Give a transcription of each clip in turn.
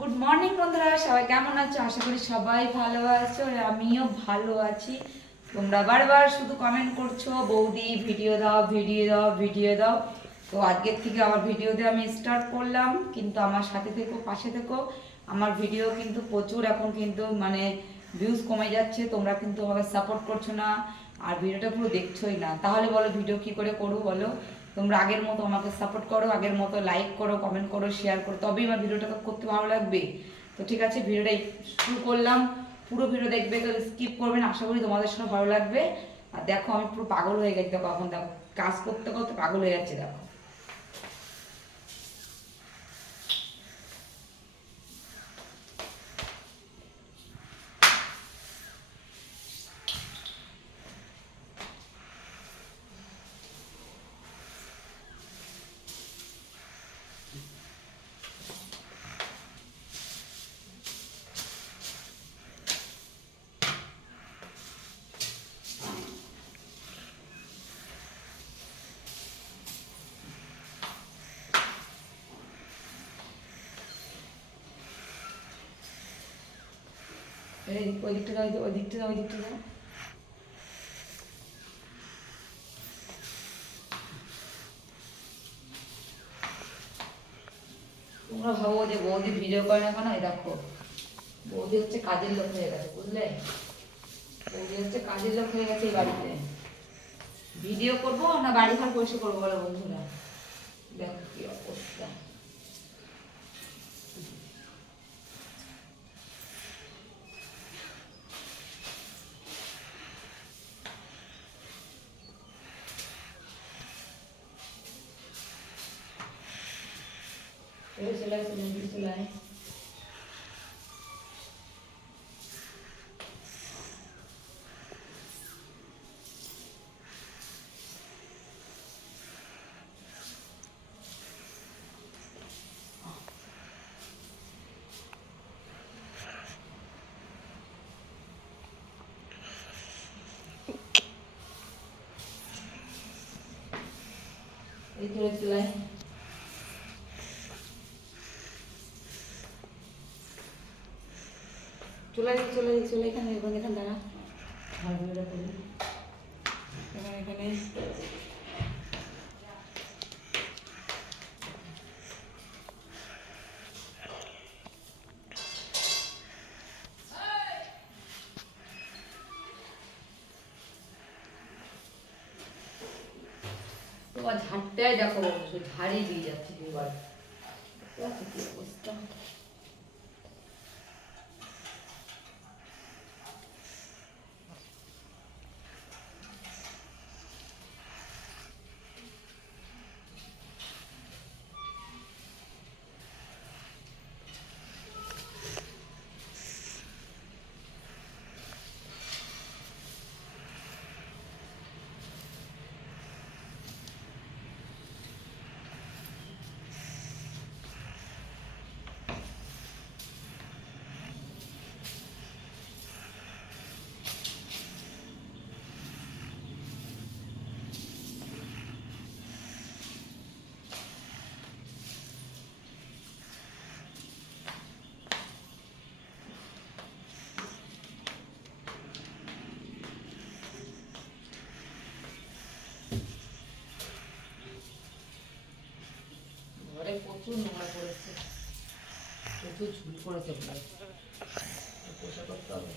Good morning বন্ধুরা। সবাই কেমন আছো? আশা করি সবাই ভালো আছো, আমিও ভালো আছি। তোমরা বারবার শুধু কমেন্ট করছ, বৌদি ভিডিও দাও ভিডিও দাও ভিডিও দাও। তো আজকের থেকে আবার ভিডিও দিয়ে আমি স্টার্ট করলাম। কিন্তু আমার সাথে থেকো, পাশে থেকো। আমার ভিডিও কিন্তু প্রচুর এখন কিন্তু মানে ভিউজ কমে যাচ্ছে, তোমরা কিন্তু আমাকে সাপোর্ট করছ না। আর ভিডিওটা পুরো দেখছোই না। তাহলে বলো ভিডিও কি করে করব বলো? তোমরা আগের মতো আমাকে সাপোর্ট করো, আগের মতো লাইক করো কমেন্ট করো শেয়ার করো। তবেই আমার ভিডিওটা করতে ভালো লাগবে। তো ঠিক আছে, ভিডিওটা শুরু করলাম। পুরো ভিডিও দেখবে তো স্কিপ করবেন আশা করি তোমাদের সঙ্গে ভালো লাগবে। আর দেখো, আমি পুরো পাগল হয়ে গেছি। দেখো, এখন দেখো, কাজ করতে করতে পাগল হয়ে যাচ্ছে, দেখো। ওই দিকটা ওই দিকটা তোমরা ভাবো যে বৌদি ভিডিও করে না কেন দেখো বৌদি হচ্ছে কাজের লোক হয়ে গেছে বুঝলে বৌদি হচ্ছে কাজের লোক হয়ে গেছে এই বাড়িতে ভিডিও করব না বাড়ি ঘর পরিষ্কার করব বলো বন্ধুরা দেখো কি অবস্থা এই সেলাই সেলাই সেলাই এই করে চলে যাই চলে যাই চলে এখানে এখানে এখানে দাঁড়া। ভালো করে করি এখানে ঝাড়টাই দেখো ঝাড়ি দিয়ে যাচ্ছে দুবার। অবস্থা। প্রচুর নোংরা পড়েছে। প্রচুর ঝুল পোষা করতে হবে।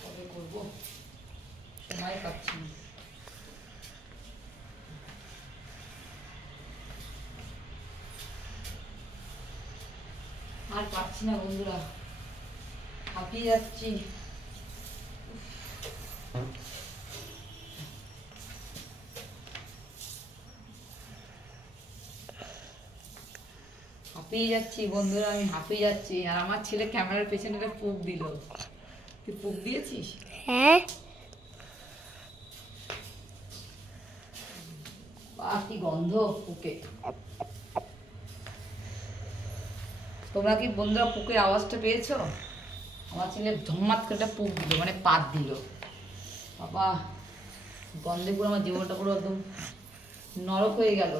কবে করব? সময় পাচ্ছি না। আর পাচ্ছি না বন্ধুরা। হাঁপিয়ে যাচ্ছি। হাঁপিয়ে যাচ্ছি বন্ধুরা আমি হাঁপিয়ে যাচ্ছি। আর আমার ছেলে ক্যামেরার পেছনে একটা পুক দিল। তুই পুক দিয়েছিস? হ্যাঁ? বাহ কি গন্ধ পুকে। তোমরা কি বন্ধুরা পুকের আওয়াজটা পেয়েছ? আমার ছেলে ধম্মাত করে একটা পুক দিল মানে পাত দিল। বাবা গন্ধে পুরো আমার জীবনটা পুরো একদম নরক হয়ে গেল।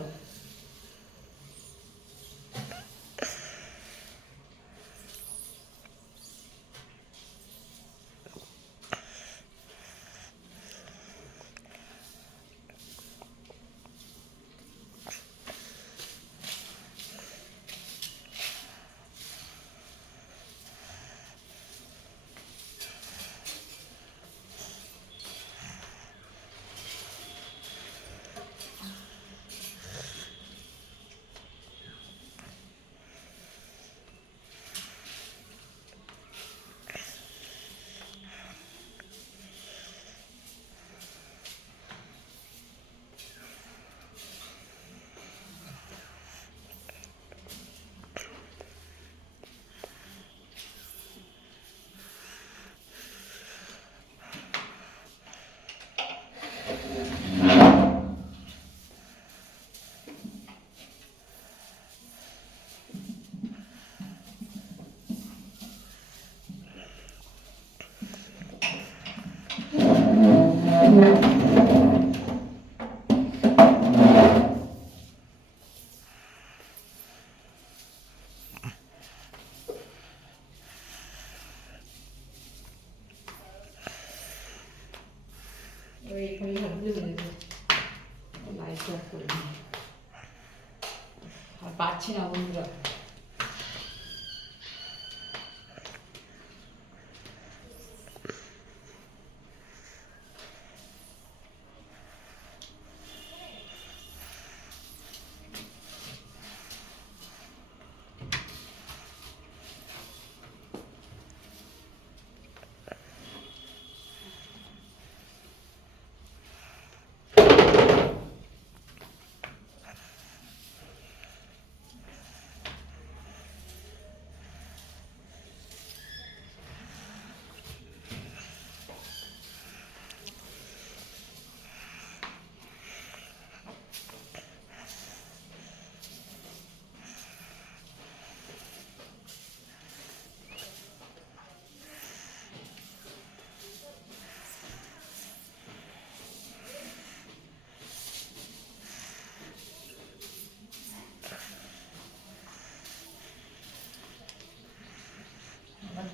ওই এখানে হাতগুলো বেঁধে দেবো লাইট অফ করে দিই। আর পাচ্ছি না বন্ধুরা আমার কদিনের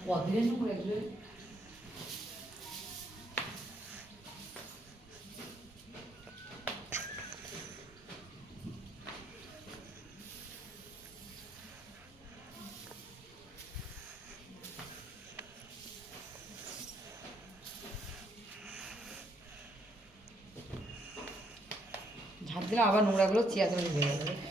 নোংরা এগুলো ঝাঁপ দিলে আবার নোংরাগুলো চেয়ার ধরে বেড়ে যাবে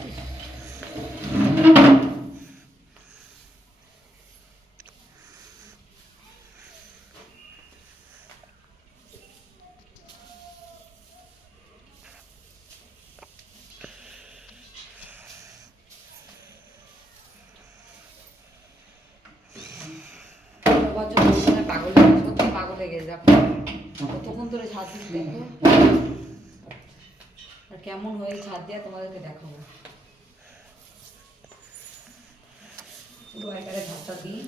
হয়ে গেছে। দেখো কতক্ষণ ধরে ছাদ দিচ্ছি দেখো। আর কেমন হয়ে ছাদ দেওয়া তোমাদেরকে দেখাবো। পুরো একারে ভাতটা দিই।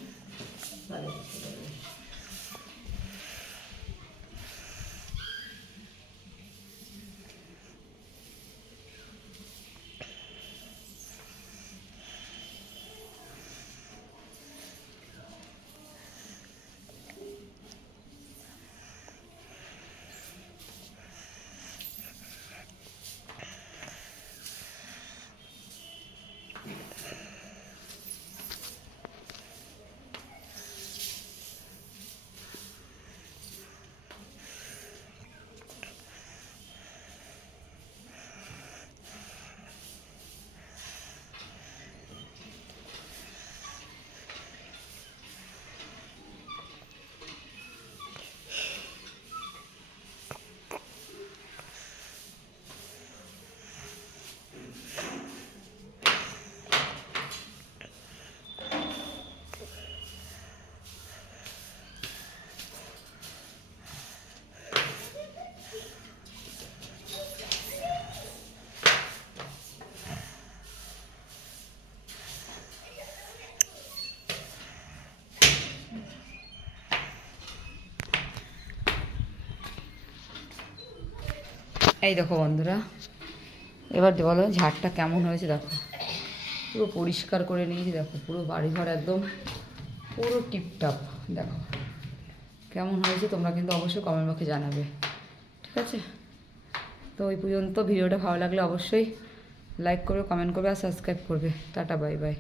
এই দেখো বন্ধুরা, এবার বলো ঝাড়টা কেমন হয়েছে দেখো। পুরো পরিষ্কার করে নিয়েছি দেখো, পুরো বাড়িঘর একদম পুরো টিপটাপ, দেখো। কেমন হয়েছে তোমরা কিন্তু অবশ্যই কমেন্ট বক্সে জানাবে, ঠিক আছে? তো ওই পর্যন্ত ভিডিওটা ভালো লাগলে অবশ্যই লাইক করবে কমেন্ট করবে আর সাবস্ক্রাইব করবে। Tata bye bye